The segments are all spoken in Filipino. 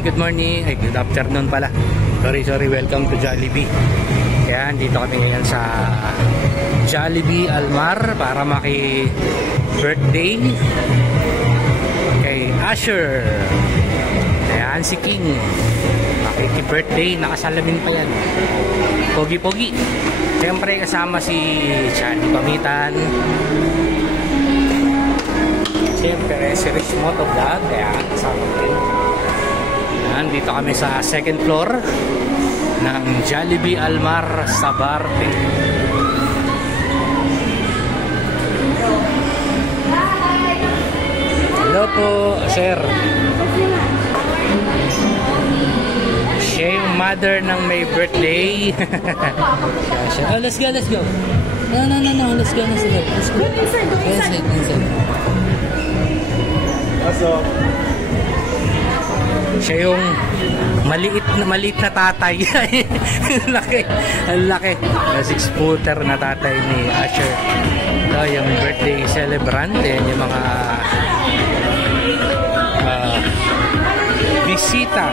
everyone, good morning, ay good afternoon pala. Sorry, welcome to Jollibee. Kaya dito kami ngayon sa Jollibee Almar para maki-birthday kay Asher. Ayan si King, makiki-birthday, nakasalamin pa yan. Pogi-pogi. Siyempre kasama si Chani Pamitan. Siyempre si Rich Moto Vlog. Ayan, kasama ko. Ayan, dito kami sa second floor ng Jollibee Almar Sabarte. Hello po, sir. Siya yung mother ng may birthday. Oh, let's go. No, let's go. Inside. Siya yung maliit na tatay. Ang laki. 6-footer na tatay ni Asher. Ito yung birthday celebrant. Yan yung mga bisita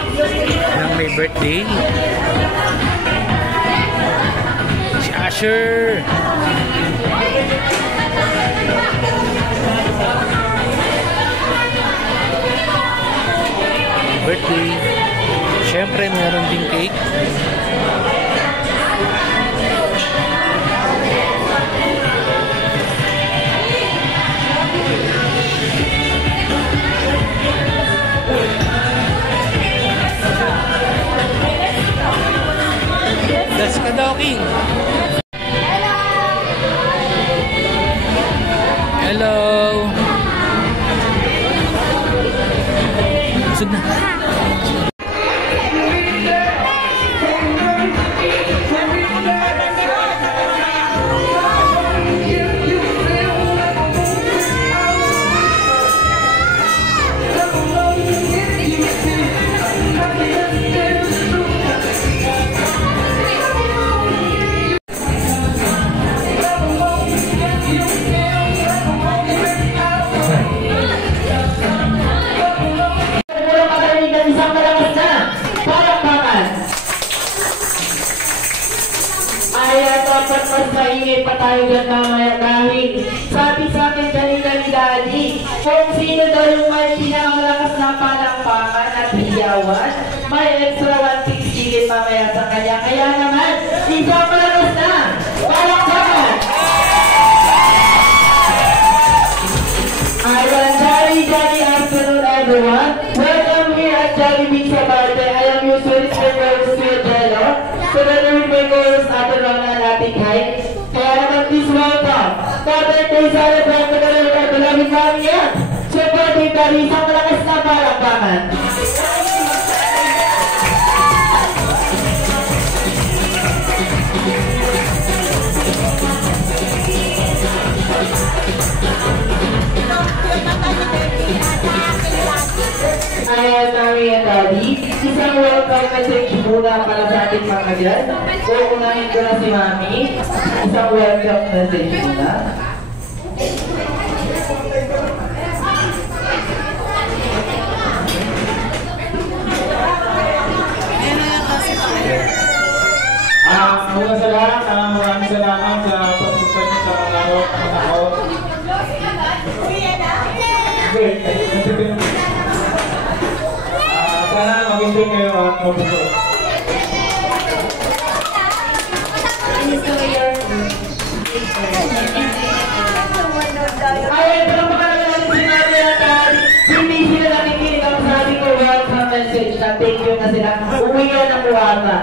ng may birthday. Si Asher. Birthday. Siyempre meron din cake. Let's go daw, King. Hello. Busog na. Maingay pa tayo dyan mamaya dahil sabi sa akin kanina ni Daddy kung sino daw yung may pinakamalakas na palakpakan at hiyawan, may extra 160 din mamaya sa kanya. Kaya naman, isang malakas na palakpakan! I am Jollibee afternoon everyone. Welcome here at Jollibee Sabarte. I am your sweet Jello. Together with my co-host Ate Rona Latikay. Kaya naman please welcome birthday celebrant na kayo at dalawin namin yan. So birthday party, isang malakas na palakpakan. Ayan, Mami and Daddy. Isang welcome message muna para sa ating mga dyan. So, unahin ko na si Mami. Isang welcome message muna. Muna sa lahat, maraming salamat sa pagpunta niyo sa laro ng ako. Sana mag-enjoy kayo at mabusog. Ay, pero makakalaman sinabi natin, hindi sila nakikinig ang sabi ko welcome message na thank you na sila. Uwi ka ng uwata.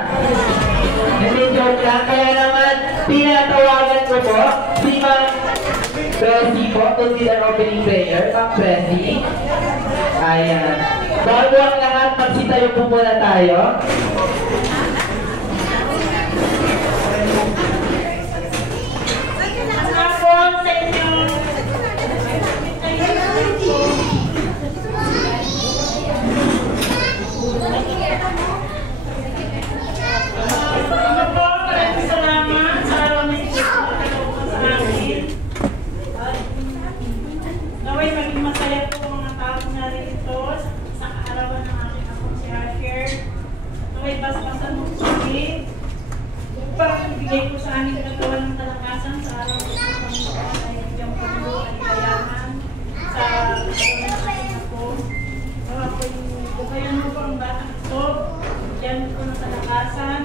Hindi joke lang. Kaya naman, pinatawagan ko po si Ma'am Presi po to lead an opening prayer. Ma'am Presi. Ayan. Bago ang lahat, magsitayo po muna tayo. Naway maging masaya po mga tao na rin ito sa kaarawan ng aking akong si Hafi. ibigay ko sa aming katawan ng kalakasan sa araw ng Panginoon ay bigyan ko ng kaligayahan sa katawan ko. Bukayan mo po ang batang ito, bigyan mo ko ng kalakasan.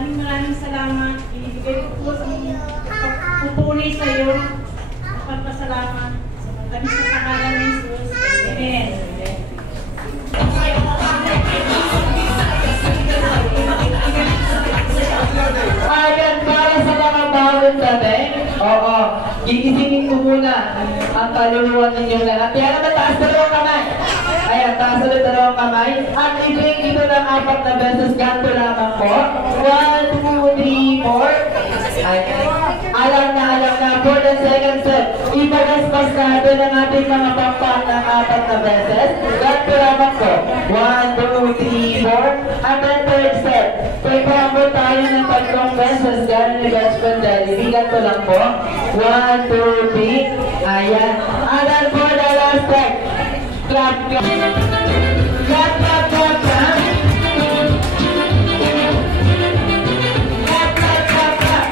Maraming salamat. Ibigay ko po sa pagpupuli sa iyo at pagpasalamat sa matamis na pangalan ni Jesus. Amen. Ayan, para sa mga bawal natin, oo, gigisingin ko muna ang kaluluwa ninyong lahat. Kaya naman, taas na dalawang kamay. Ayan, taas na dalawang kamay. At ibigay ito ng 4 na beses. Ganto lamang po. 1, 2, 3, 4. Ayan. Alam na for the second set. Ipagaspas natin ang ating mga pampak ng 4 na beses. Ganto lamang po. 1, 2, 3, 4. At then third set. Pagpapabot tayo ng 3 beses. Gano'n ni Gospel Daddy. Ganto lang po. 1, 2, 3. Ayan. And then for the last set. Clap, clap. Clap, clap, clap, clap. Clap, clap, clap, clap.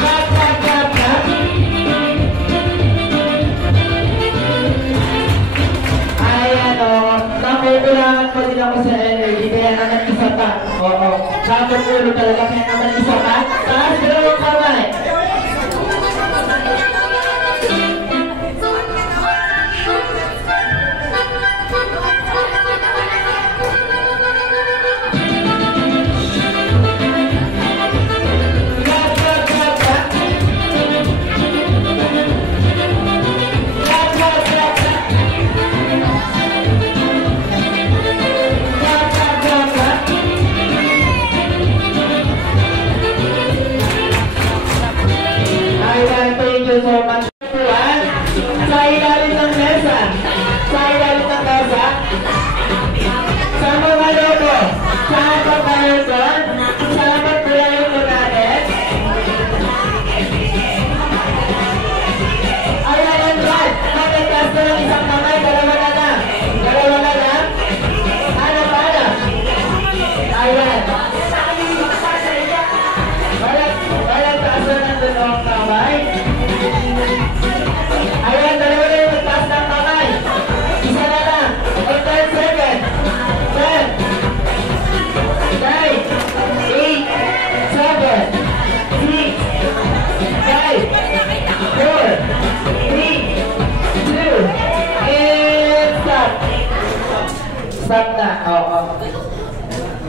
Clap, clap, clap, clap. Ayan o. Nakukulangan pa din ako sa energy. Kaya naman isa pa. Oo. Kapag ulo talaga. Kaya naman isa pa. Taas dalawang kamay. So much sa ilalim ng mesa, sa ilalim ng mesa, sa mga logo, sa pagkayo doon, sa pagkayo ko natin. Ayan, right. Magandang na ng isang kamay, dalawa na lang. Dalawa na lang. Ano? Ayan. Walang taas na ng dalawang kamay. Ayan, dalawa na yung magtaas ng kamay. Isa na lang. O 10 seconds. 10, 9, 8, 7, 6, 5, 4, 3, 2, and stop. Stop na. Oo.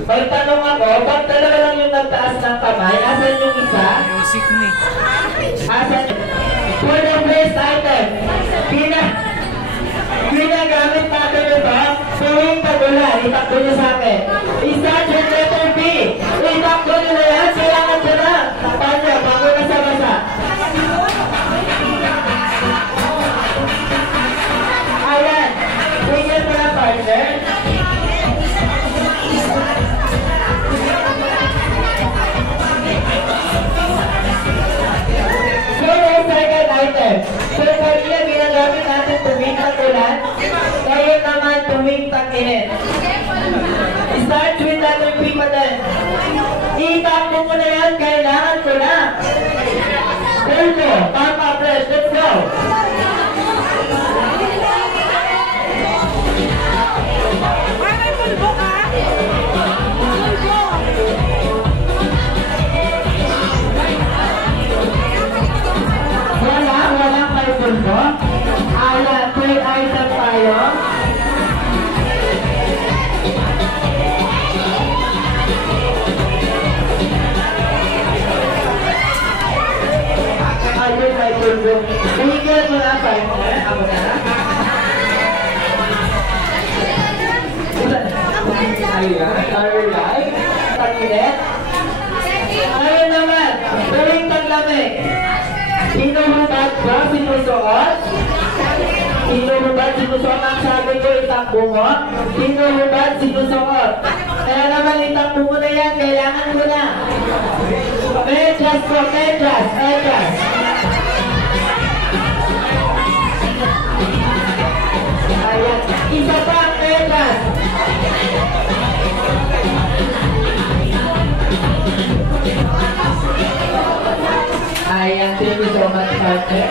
May tanong ako, ba't dalawa lang yung nagtaas ng kamay? Asan yung isa? Music ni. Asan? For the first item, ginagamit natin ito tuwing tagulan. Itakbo niyo sa akin. Start with letter B. Itakbo niyo na yan. Kailangan siya na. Tapan niyo. Bago na sa basa. Ayan. Tingnan mo na, partner. Second item. So, kanina ginagamit natin tuwing tagulan. Ngayon naman tuwing tag-init. Start with letter P pa din. Itakbo mo na yan. Kailangan ko na. Turbo. Papa, press. Let's go. Walang may turbo. Ayan, third item tayo. Ayun, may turbo. Bigyan mo na, partner. Ako na. Alright. Tag-init. Ayun naman, tuwing taglamig. Hinuhubad ba? Sinusuot? Hinuhubad, sinusuot. Ang sabi ko, itakbo mo. Hinuhubad, sinusuot. Kaya naman, itakbo mo na yan. Kailangan mo na. Medyas po, medyas. Medyas. Ayan. Isa pa ang medyas. partner.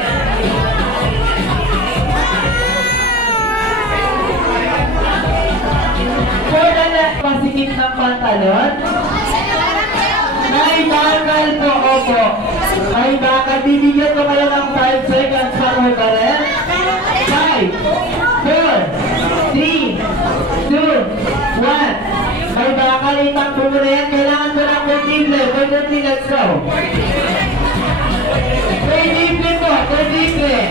For the next pasikip ng pantalon, may bakal po, opo. May bakal, bibigyan ko kayo ng 5 seconds para hubarin. 5, 4, 3, 2, 1. May bakal, itakbo mo na yan. Kailangan mo ng posible. Posible, let's go. Posible po, posible.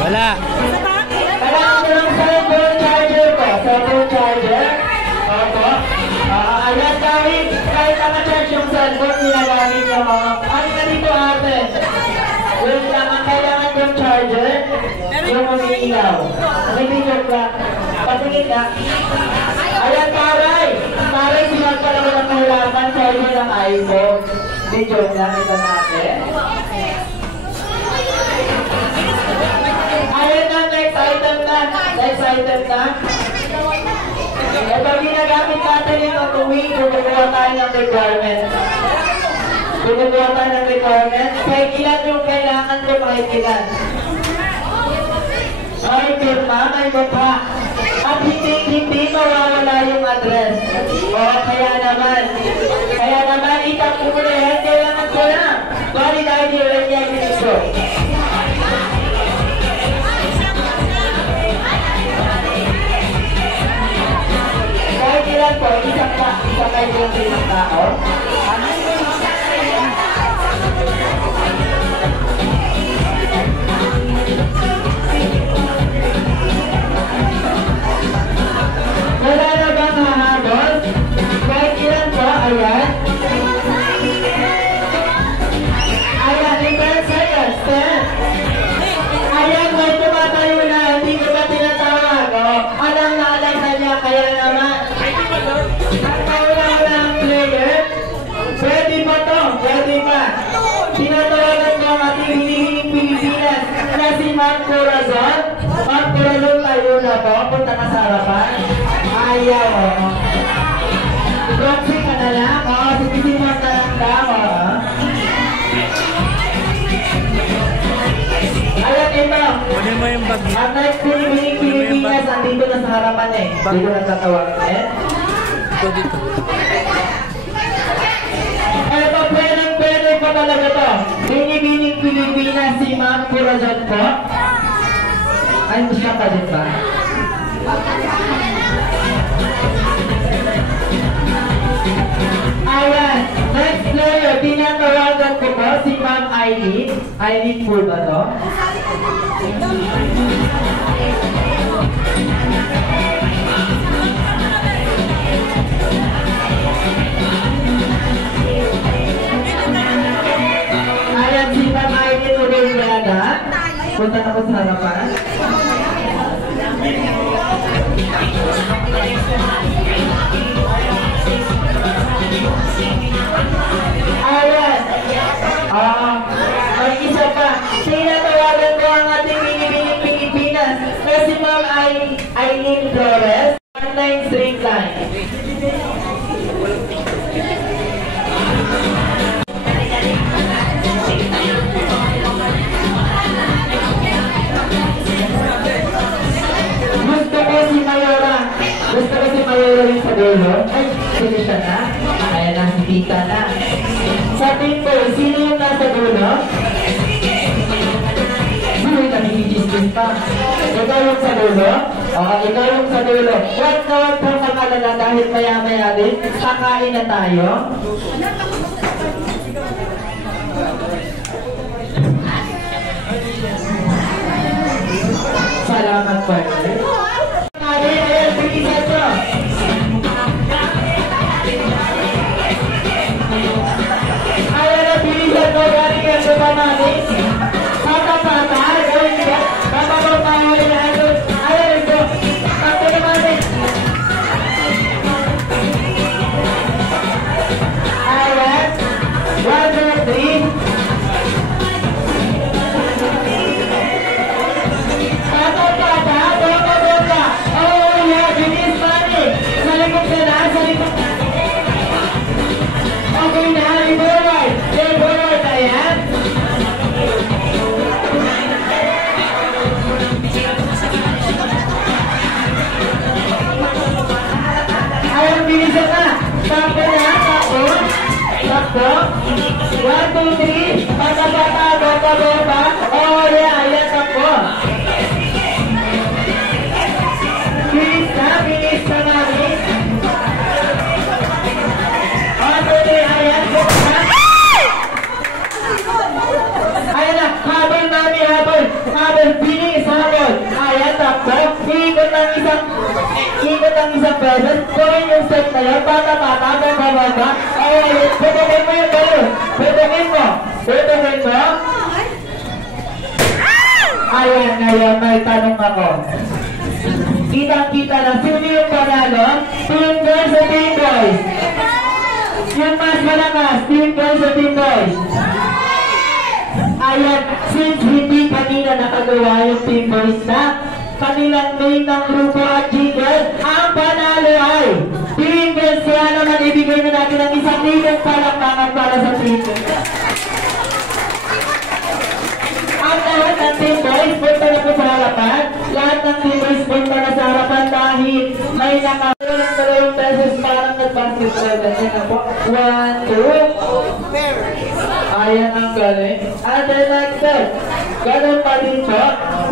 Wala. Kailangan mo ng cellphone charger po. Cellphone charger. Opo. Ayan, kahit naka-charge yung cellphone, nilagamit yung mga... Ano ka dito ate? Wait lang, ang kailangan yung charger, yung umiilaw. Video ka. Patingin ka. Ayan, taray. Taray, siya pala ko ng kahirapan, charger ng iPhone. Video lang, ito natin. Ayan na, next item na. Next item na. Ito, ginagamit natin ito tuwing gumugawa tayo ng requirement. Gumugawa tayo ng requirement. Kahit ilan yung kailangan ko, kahit ilan. May firma, may mukha. At hindi mawawala yung address. O, kaya naman, itap ko na yan, kailangan ko na. Valid ID, ready ID, kahit ilan po, isang kayo yung silang tao. Wala na bang hahabol? Kahit ilan po, ayan. Ayan, in 10 seconds, 10. Ayan, may tumatayo na, hindi ko ba tinatawag? Alam na alam na niya, kaya naman. Nagpaulang ng player. Pwede pa to, pwede pa. Tinatawagan ko ang ating hinihiling Pilipinas na si Mark Corazon. Mark Corazon, tayo na po. Punta ka sa harapan. Ayaw, o. Proxy ka na lang. O, sisisimot na lang ka, o. Ayan, ito. Kunin mo yung bag. Ang next hinihiling Pilipinas, andito na sa harapan eh. Dito na tatawagan eh. Ito dito. Eto, pwede pa talaga to. Binibining Pilipinas si Ma'am Corazon po. Ay, siya pa din ba? Ayan, next player, tinatawagan ko po si Ma'am Eileen. Eileen po ba to? Ayan, si Ma'am Eileen Uruguaga. Punta na ko sa harapan. Ayan. May isa pa. Tinatawagan ko ang ating binibining Pilipinas na si Ma'am Eileen Flores. Online string line. Gusto ko si Mayora rin sa dulo. Ay, sino siya na? Ayan na, si Tita na. Sa team ko, sino yung nasa dulo? Uy, namimigis-gis pa. Ikaw yung sa dulo? Oo, ikaw yung sa dulo. Huwag kang makalala dahil maya-maya din. Kakain na tayo. Salamat, partner. Ayan, bilisan ko. Ayan na, bilisan ko. Galing ka sa pamali. Pata-pata. Gawin ka. Papa-papa. Ayan ito. Pati naman. Ayan. 1, 2, 3. Pata-pata. Boka-boka. Oh, yeah. Bilis, pare. Sa likod ka na. Sa likod. isang beses, gawin yung step na yan, bata-bata, baba-baba, ay ulit, putukin mo yung gano'n, putukin mo. Ayan, ngayon, may tanong ako. Kitang-kita na, sino yung panalo? Team girls o team boys? Yung mas malakas, team girls o team boys? Ayan, since hindi kanina nakagawa yung team boys na kanilang name ng grupo at jingle, ang panalo ay team girls. Kaya naman ibigay na natin ang isang ligang palakpakan para sa team girls. Ang lahat ng team boys, punta na po sa harapan. Lahat ng team boys, punta na sa harapan dahil may nakagawa ng 2 pesos parang nag-basketball. Ganyan na po. 1, 2. Ayan ang galing. And then next step. Ganun pa din po.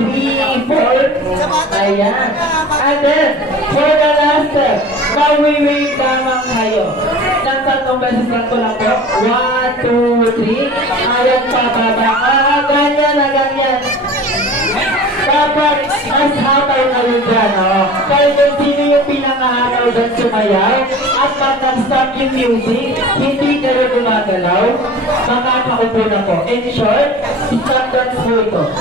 3, 4. Ayan. And then, for the last step, mawiwing lamang kayo. Nang 3 beses lang po lang po. 1, 2, 3. Ayan pa baba. Ganyan na ganyan. Dapat mas hataw kayo dyan, Kaya kung sino yung pinakahataw dyan sumayaw at pag nag-stop yung music, hindi kayo gumagalaw, makakaupo na po. In short, stop dance po ito.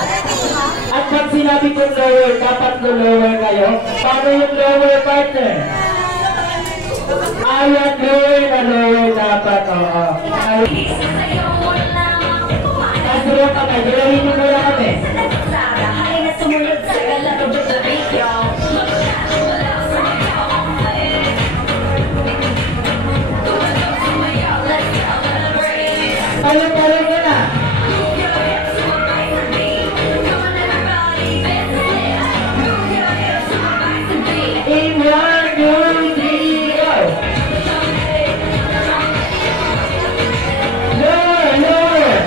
At pag sinabi kong lower, dapat lower kayo. Paano yung lower, partner? Ayan, lower dapat, Kasunod kami, gawin nyo muna kami. Palo-palo mo na. In 1, 2, 3, go! Lower!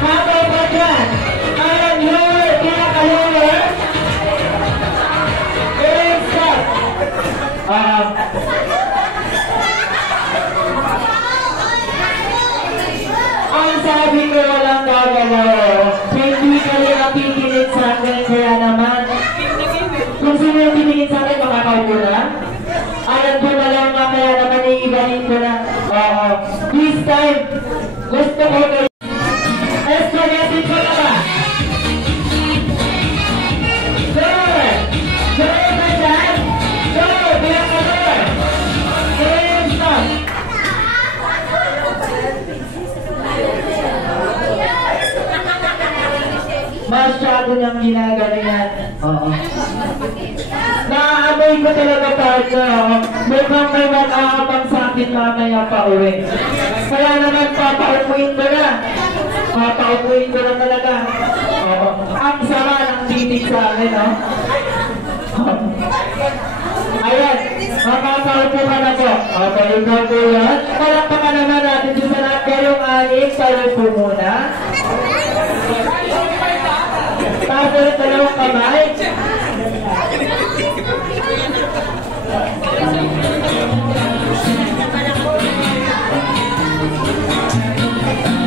Habang pa dyan! Ayan, lower! Pinaka-lower! And stop! Ang sabi ko walang gagalaw. Hindi kayo nakikinig sa akin, kaya naman. Kung sino yung titingin sa akin, makakaupo na. Alam ko na lang nga, kaya naman iibahin ko na. This time, gusto ko kayo. Escalating ko na ba? Lower! Lower ba dyan? Lower! Bilang ka lower! And stop! Masyado niyang ginagalingan. Naamoy ko talaga partner. Mukhang may mag-aabang sa akin mamaya pa uwi. Kaya naman papaupuin ko na. Papaupuin ko na talaga. Ang sama ng titig sa akin, Ayan, makakaupo ka na po. Ikaw po yan. Palakpakan naman natin yung sanap kayong anim. Paupo muna. Taas ulit dalawang kamay.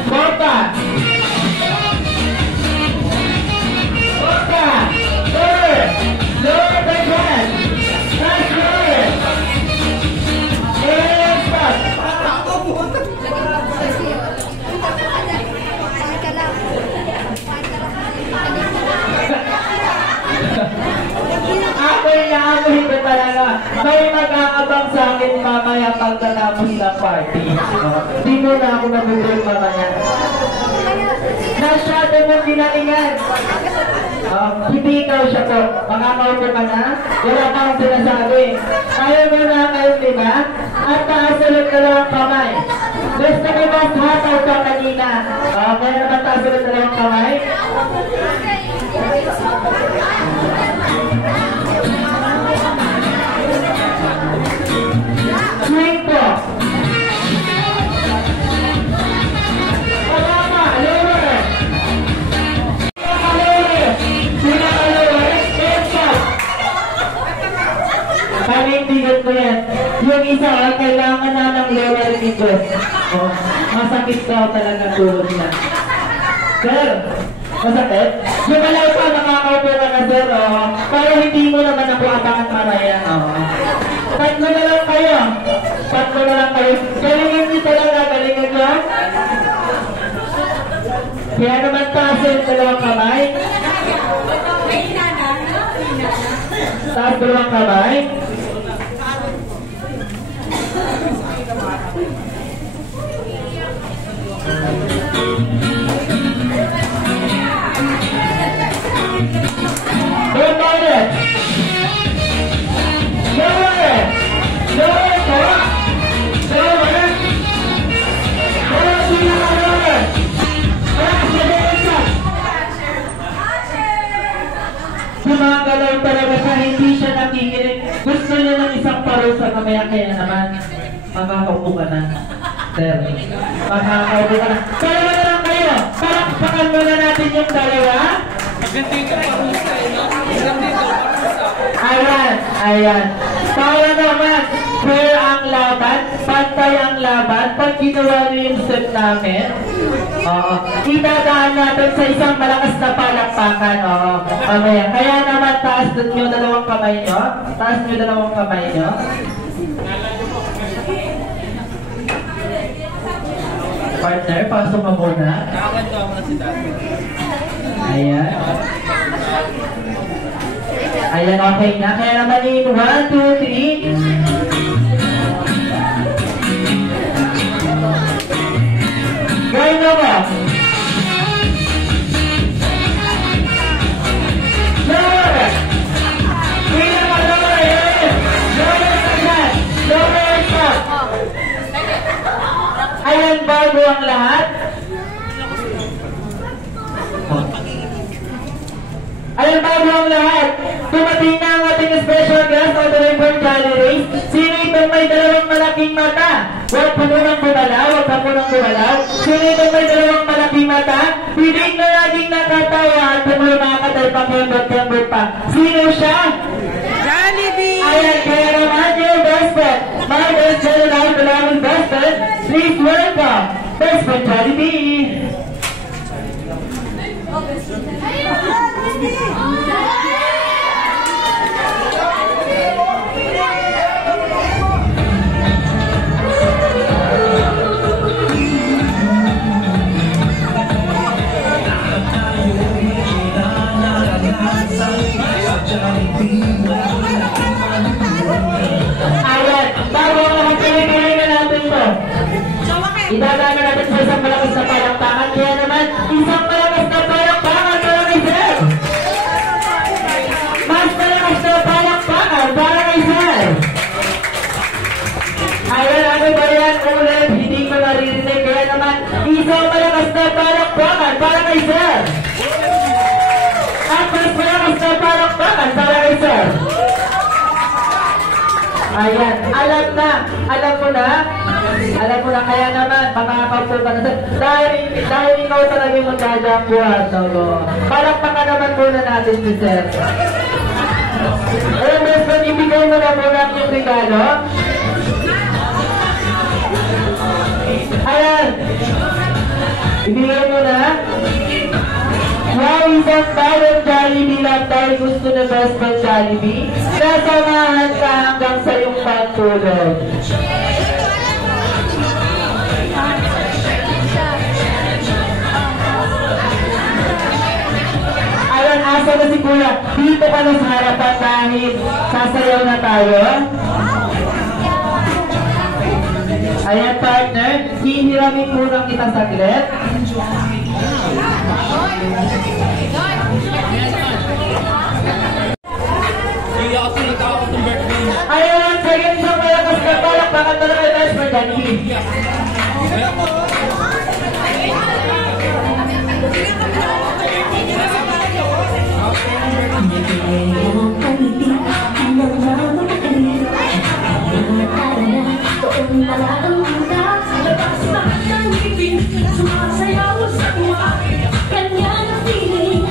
Bota! Bota! Lower! Lower the hand! Touch lower! And stop! Naamoy ko talaga. May mag-aabang sa akin mamaya pagtatapos ng party. Di mo na ako nabubulog mamaya. Masyado mong ginalingan. Hindi ikaw siya po. Makakaupo ka na. Wala pa akong sinasabi. Kaya mo na kayong diba? At taas ulit ka lang ang kamay. Gusto ko mas hataw ka kanina. Kaya naman taas ulit ka lang ang kamay. Swing po. Palama, lower. Pinaka-lower. Stop. Panindigan ko yan. Yung isa, kailangan na ng lower dito. Masakit daw talaga tulog na. Sir, Masakit? Gumalaw ka, nakakaupo ka na sir, oh. Para hindi mo naman ako abangan mamaya, oh. Tatlo na lang kayo. Tatlo na lang kayo. Galingan niyo talaga, galingan niyo. Kaya naman taas yung dalawang kamay. Taas dalawang kamay. Don't bite it. Lower it. Lower it. Lower it. Lower it. Gumagalaw talaga siya, hindi siya nakikinig. Gusto niya ng isang parusa mamaya, kaya naman makakaupo ka na. Sir, makakaupo ka na. Kaya na lang kayo, pakakpakan muna natin yung dalawa. Ayan. Para naman, fair ang laban, pantay ang laban. Pag ginawa niyo yung step namin, idadaan natin sa isang malakas na palakpakan. Mamaya. Kaya naman, taas nyo dalawang kamay nyo. Taas nyo dalawang kamay nyo. Partner, pasok ka muna. Ayan. Ayan, okay na. Kaya naman in 1, 2, 3. Gawin mo ba? Lower! Lower! Ayan, bago ang lahat. Ayan, bago ang lahat. Tumating na ang ating special guest of the Rainbow Jolly Race. Sino itong may dalawang malaking mata? Huwag po nang bumalaw, huwag ka po nang bumalaw. Sino itong may dalawang malaking mata? Piling na laging nakatawa at tumulong mga katalpang pa. Sino siya? Jollibee! Ayan, kaya naman yung best friend. My best friend and our beloved best friend, please welcome best friend Jollibee. Ayan, bago ang pilipiling natin to. Idadama natin sa isang malakas na palakpakan. Kaya naman, isang malakas na palakpakan para kay Sir. Mas malakas na palakpakan para kay Sir. Ayan, ano ba yan? Ulit, hindi ko naririnig. Kaya naman, isang malakas na palakpakan para kay Sir. At mas malakas na palakpakan para kay Sir. Ayan, alam mo na, kaya naman, makakapagpul ka na sir. Dahil ikaw talaga yung magdadampuan, no? Palakpakan naman muna natin si Sir. Ayan, best friend, ibigay mo na muna yung regalo. Ayan, ibigay mo na. Wow, isang parang Jollibee lang dahil gusto na best friend Jollibee. Nasamahan ka hanggang sa iyong pagtulog. Ayan, asa na si Kuya. Dito ka na sa harapan dahil sasayaw na tayo. Ayan, partner. Hihiramin muna kita saglit. Ayan, sige isang malakas na palakpakan talaga yung best friend Jollibee. Sumasayaw sa tuwa, kanya na feeling.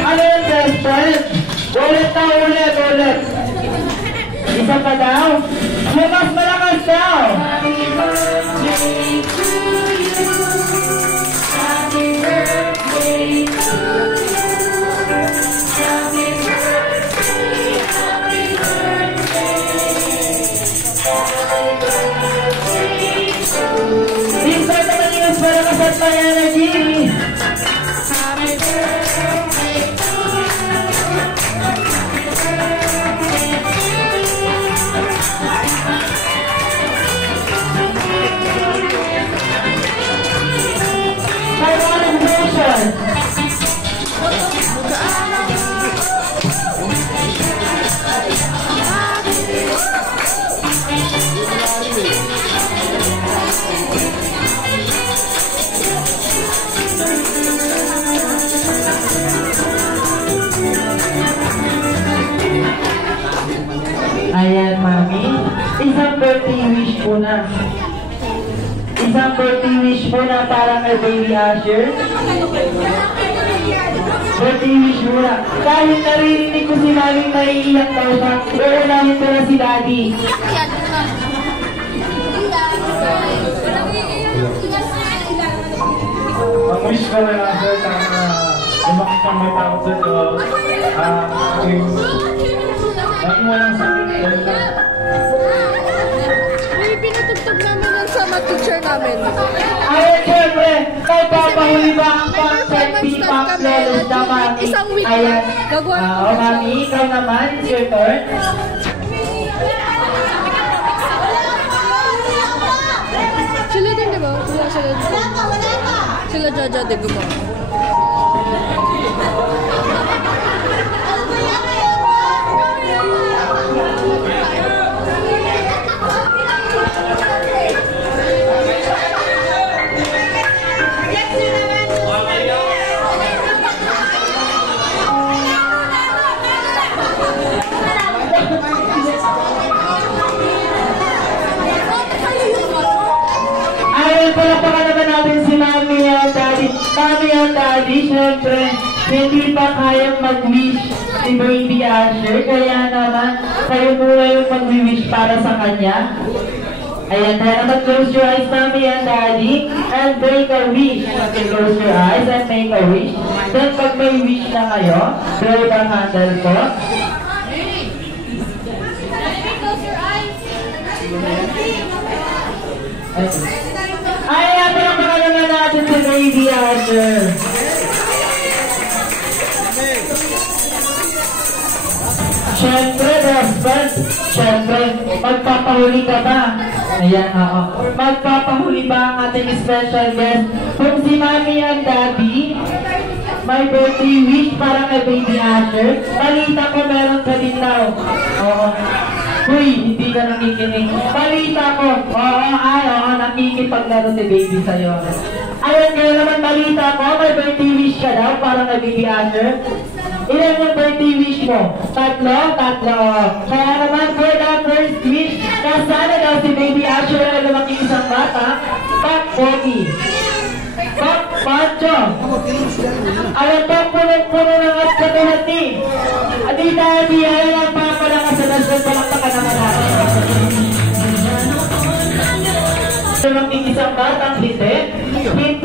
Ano yung best friend? Ulit. Isa pa daw? Mas malakas daw! Isa naman yung mas malakas at may energy! Ayan, Mami. Isang birthday wish po na. Isang birthday wish po na para kay Baby Asher. Birthday wish po na. Kahit naririnig ko si Mami naiiyak daw siya, uunahin ko na si Daddy. Ang wish ko na lang, sir, sana lumaki kang may takot sa Diyos. Lagi mo lang sa akin. Uy, pinatugtog namin yan sa math teacher namin. Ay, syempre, kay papahuli ba ang pang-safety pang-lolos naman? Isang week Ayan. gagawa ko O, Mami, ikaw naman, it's your turn. Sila din, diba? Sila. Sila Jaja din gumawa. Ayun, palapakan naman natin si Mami at Daddy. Mami at Daddy, syempre, hindi pa kayang mag-wish si Baby Asher. Kaya naman, kayo muna yung mag-wish para sa kanya. Ayan, kaya naman close your eyes, Mami and Daddy, and make a wish. Okay, close your eyes and make a wish. Then, pag may wish na kayo, blow the candle po. Ayan, palapakan naman natin si Baby Asher. Siyempre, husband. Siyempre, magpapahuli ka ba? Ayan, oo. Magpapahuli ba ang ating special guest? Kung si Mami and Daddy, may birthday wish para kay Baby Asher. Balita ko meron ka din daw. Oo. Uy, hindi ka nakikinig. Balita ko. Oo, nakikipaglaro si Baby sa'yo. Ayun, kaya naman balita ko, may birthday wish ka daw para kay Baby Asher. Ilan yung birthday wish mo? Tatlo? Kaya naman, for the first wish, kasana daw si Baby Asher na lumaking isang bata, Pak Pogi. Pak Pancho. Alam pa, punong-puno ng at katulad ni. Adita, ayaw ang papalakas sa dasal, palakpakan naman natin. Lumaking isang batang hindi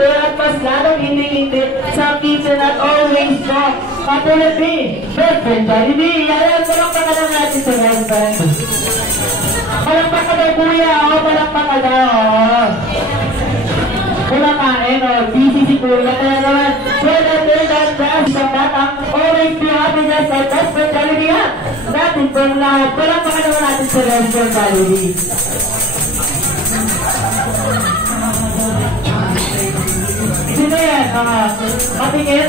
at mas lalong hindi sa kitchen at always go. Katulad ni Best Friend Jollibee. Ayan, palakpakan naman natin sa husband. Palakpakan daw kuya, palakpakan daw. Kumakain, busy si kuya. Kaya naman, well, and then that's isang batang always be happiness at Best Friend Jollibee. Natin pong lahat, palakpakan naman natin sa Best Friend Jollibee. Sino yan? Patingin.